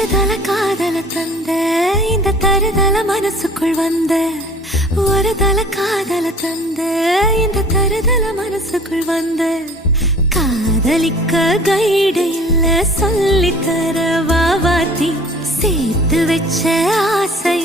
தருதல காதல தந்த இந்த தருதல மனசுக்குள் வந்த ஒரு தல காதல தந்த இந்த தருதல மனசுக்குள் வந்த காதலிக்க கைடு இல்ல சொல்லி தர வாவாத்தி சேர்த்து வச்ச ஆசை